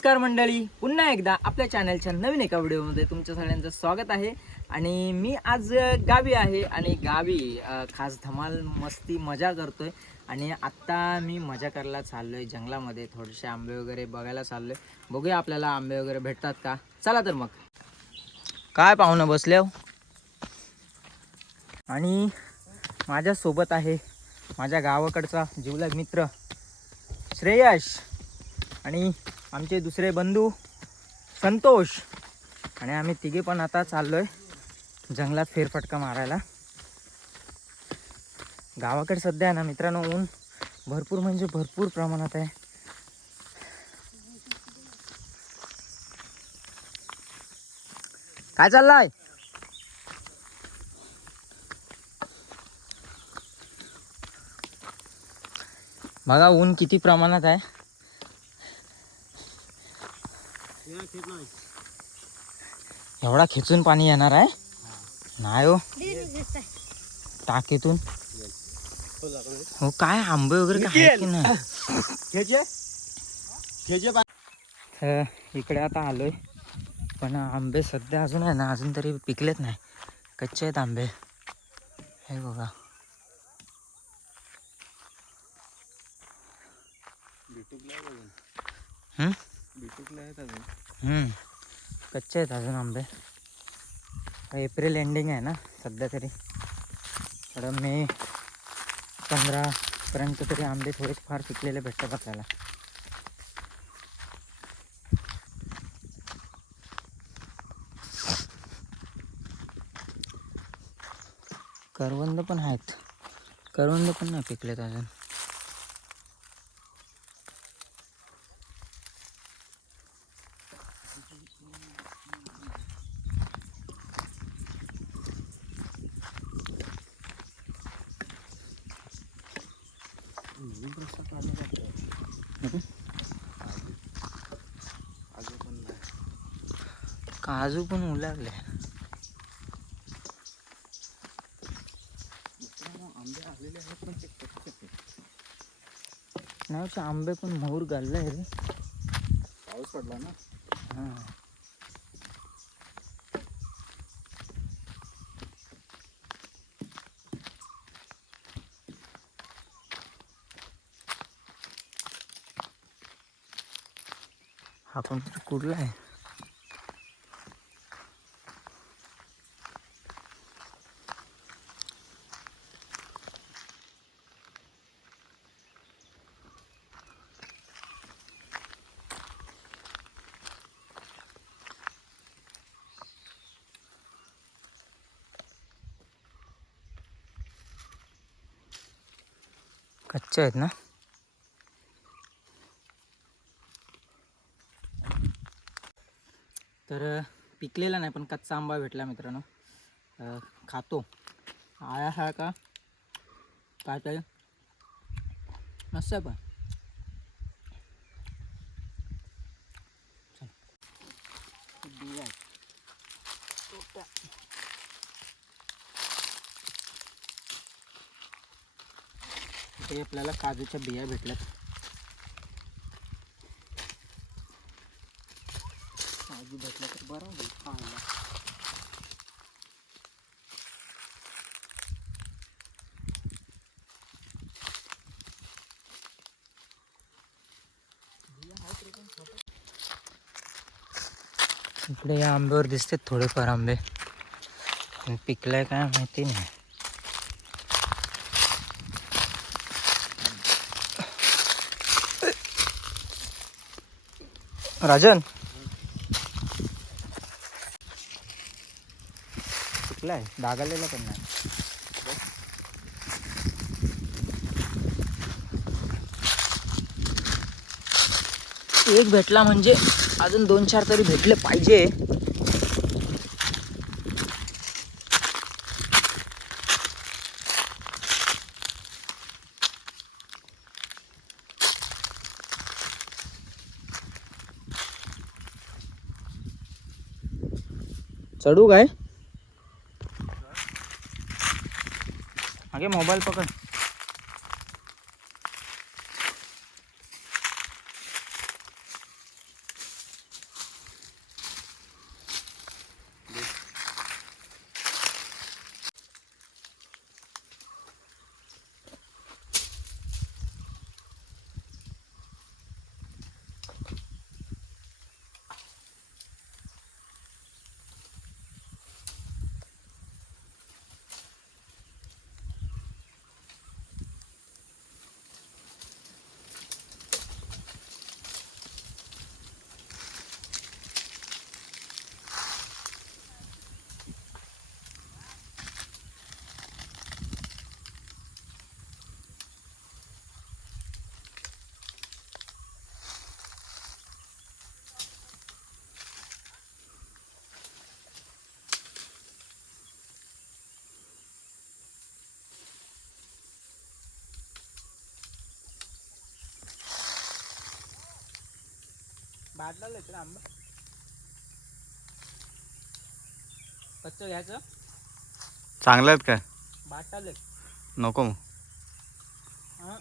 नमस्कार मंडळी, पुन्हा एकदा आपल्या चॅनलच्या नवीन एका व्हिडिओमध्ये तुमच्या सगळ्यांचं स्वागत आहे. आणि मी आज गावी आहे आणि गावी खास धमाल मस्ती मजा करतोय. आणि आत्ता मी मजा करायला चाललोय जंगलामध्ये, थोडेसे आंबे वगैरे बघायला चाललोय. बघूया आपल्याला आंबे वगैरे भेटतात का. चला तर मग. काय पाहुणं बसले हो. आणि माझ्यासोबत आहे माझ्या गावाकडचा जिवलग मित्र श्रेयश आणि आमचे दुसरे बंधू संतोष. आणि आम्ही तिघे पण आता चाललोय जंगलात फेरफटका मारायला. गावाकडे सध्या ना मित्रांनो ऊन भरपूर म्हणजे भरपूर प्रमाणात आहे. काय चाललंय. बघा ऊन किती प्रमाणात आहे. एवढा खेचून पाणी येणार आहे नाही हो टाकीतून. हो काय आंबे वगैरे काय आहेत की नाही. इकडे आता आलोय पण आंबे सध्या अजून आहे ना, अजून तरी पिकलेत नाही, कच्चे आहेत आंबे. हे बघा कच्चे आहेत अजून आंबे. एप्रिल एंडिंग आहे ना सध्या तरी, थोडं मे 15 पर्यंत तरी आंबे थोडे फार पिकलेले भेटतात आपल्याला. करवंद पण आहेत, करवंद पण नाही पिकलेत अजून. काजू पण उलागले. आंबे आलेले आहेत पण ते कच्चे नाही, ते आंबे पण मोहर घालले रे, पाऊस पडला ना. हां हा पण कुठला आहे. कच्चे आहेत ना. तर पिकलेला नाही पण कच्चा आंबा भेटला मित्रांनो. खातो. आया हा का काय काय मस्त आहे पण. इथे आपल्याला काजूच्या बिया भेटल्यात. काजू भेटला तर बरं होईल खायला. इकडे या आंब्यावर दिसतात थोडेफार आंबे, पण पिकलाय काय माहिती नाही. राजन पिकलाय, डागालेला पण नाही. एक भेटला म्हणजे अजून 2-4 तरी भेटले पाहिजे. चढू काय आगे मोबाईल पकड. बाटला येतो आंबा कच्चं घ्यायचं चांगलं आहेत काय? बाटाले नको मग. हां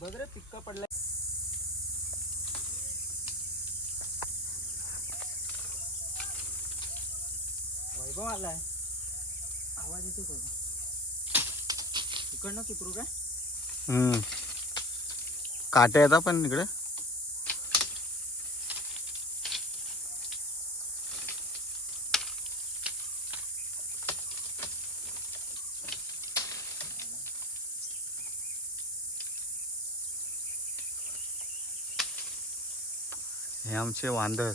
बघ रे पिक्का पडलाय. वैभव आलाय आवाज येतो का इकडनंच उतरू काय? काटे येतात पण इकडे. हे आमचे वांदर.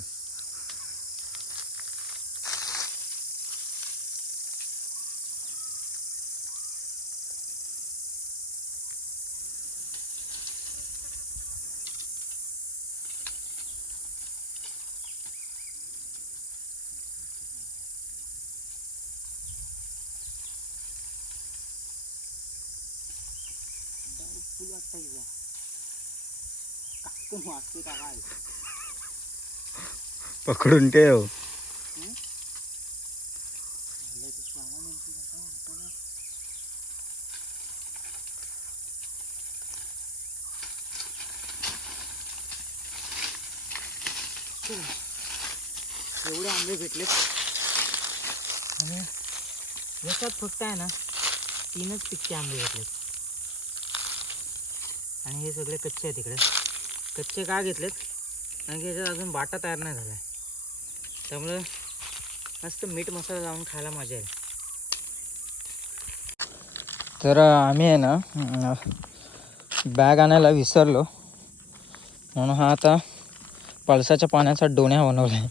फुल वाटतं का काकून वाटते का काय? पकडून ठेव. एवढे आंबे भेटले आणि याच्यात फक्त आहे ना 3च पिक्के आंबे घेतलेत आणि हे सगळे कच्चे आहेत. इकडे कच्चे का घेतलेत कारण की याच्यात अजून बाटा तयार नाही झाला आहे, त्यामुळे मस्त मीठ मसाला लावून खायला मजा येईल. तर आम्ही आहे ना बॅग आणायला विसरलो म्हणून हा आता पळसाच्या पाण्याचा डोण्या बनवला आहे.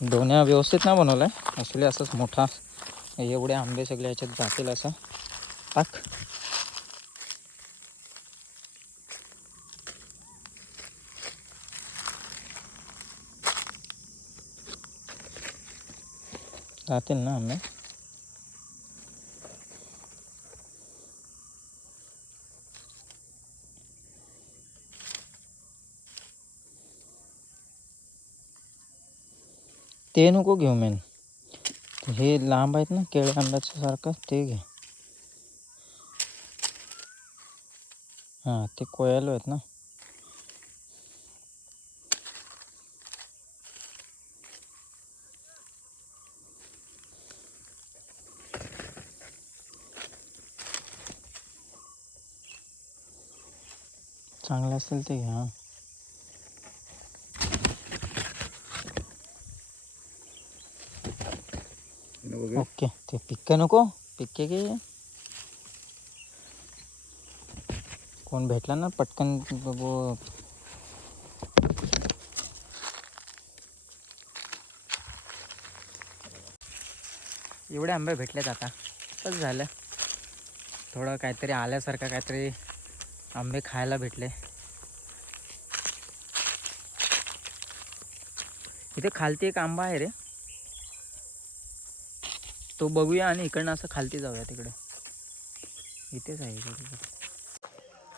डोण्या व्यवस्थित नाही बनवला आहे असले असंच मोठा एवढे आंबे सगळे याच्यात जातील असं टाक. जातील ना आंबे. ते नको घेऊ मेन हे लांब आहेत ना केळ्या आंब्याच्या सारखं ते घे. हां ते कोयालो आहेत ना. चांगले असेल ते घ्या. ओके ते पिक्के नको पिक्के घे. कोण भेटला ना पटकन बघू. एवढे आंबे भेटलेत आता बस झालं. थोडं काहीतरी आल्यासारखं काहीतरी आंबे खायला भेटले. इथे खालती एक आंबा आहे रे तो बघूया आणि इकडनं असं खालती जाऊया तिकडे. इथेच आहे इकडे.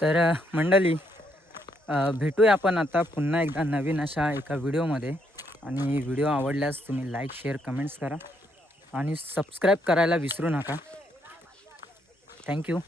तर मंडळी भेटूया आपण आता पुन्हा एकदा नवीन अशा एका व्हिडिओमध्ये. आणि व्हिडिओ आवडल्यास तुम्ही लाईक शेअर कमेंट्स करा आणि सबस्क्राईब करायला विसरू नका. थँक्यू.